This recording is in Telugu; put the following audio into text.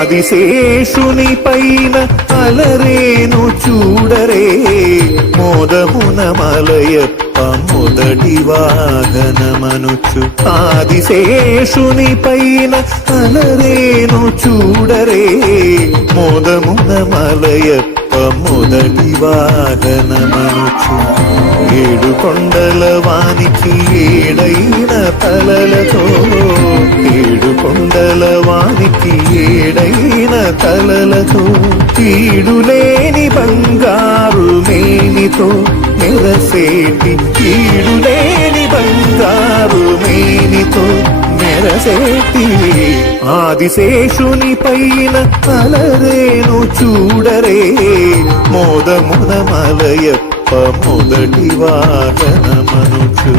ఆదిశేషుని పైన అలరేను చూడరే మోదమున మలయప్ప మొదటి వాహనమనుచు ఆదిశేషుని పైన అలరేను చూడరే మోదమున మలయప్ప మొదటి వాహనమనుచు ఏడు కొండల వానికి ఏడైన తలలతో ఏడు కొండల వానికి ఏడైన తలలతో కీడులేని బంగారు మేనితో మెరసేటి కీడులేని బంగారు మేనితో మెరసేటి ఆదిశేషుని పైన అలరేను చూడరే మోదమున మలయప్ప మొదటి వాహనమనుచు